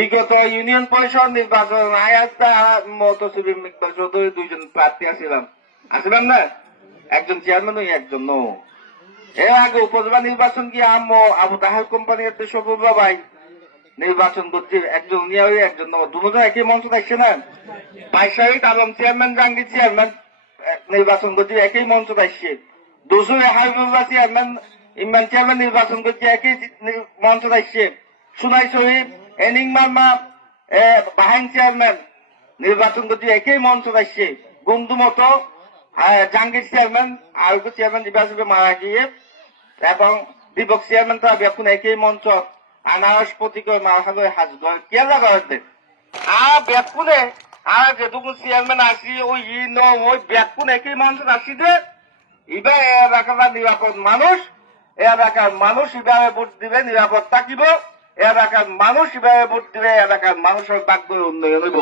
বিগত ইউনিয়ন পরিষদ নির্বাচন আয়াত্তা মতসিবির মিকদার চৌধুরী দুইজন প্রার্থী আসিলাম না, একজন চেয়ারম্যান ওই একজন নো। এর আগে উপজেলা নির্বাচন কি আবু তাহের কোম্পানিতে সফর বাবাই নির্বাচন করছে, একজন নিয়ে একজন নো, দুজন একই মঞ্চ দেখছে না। 22 তারিখ আলম চেয়ারম্যান, জাহাঙ্গীর চেয়ারম্যান নির্বাচন করছে একই মঞ্চ দেখছে। 200 হাবিবুল্লাহ চেয়ারম্যান, ইমরান চেয়ারম্যান নির্বাচন করছে একই মঞ্চ দেখছে। সুনাই শহীদ, এনিং মার্মা, বাহাইন চেয়ারম্যান নির্বাচন করছে একই মঞ্চ দেখছে। বন্ধু মতো জাহাঙ্গীর চেয়ারম্যান আর চেয়ারম্যান নির্বাচনে মারা গিয়ে এবং দীপক চেয়ারম্যান তো এখন একই মঞ্চ আনারস প্রতীক মারা হাজব কে লাগাতে আর ব্যাকুনে আর যেটুকু চেয়ারম্যান আসি ওই ওই ব্যাকুন একই মঞ্চ আসি দে এবার এলাকার নিরাপদ মানুষ, এলাকার মানুষ এভাবে ভোট দিবে, নিরাপদ থাকিব। এলাকার মানুষ এভাবে ভোট দিলে এলাকার মানুষের বাক্য উন্নয়ন হইব।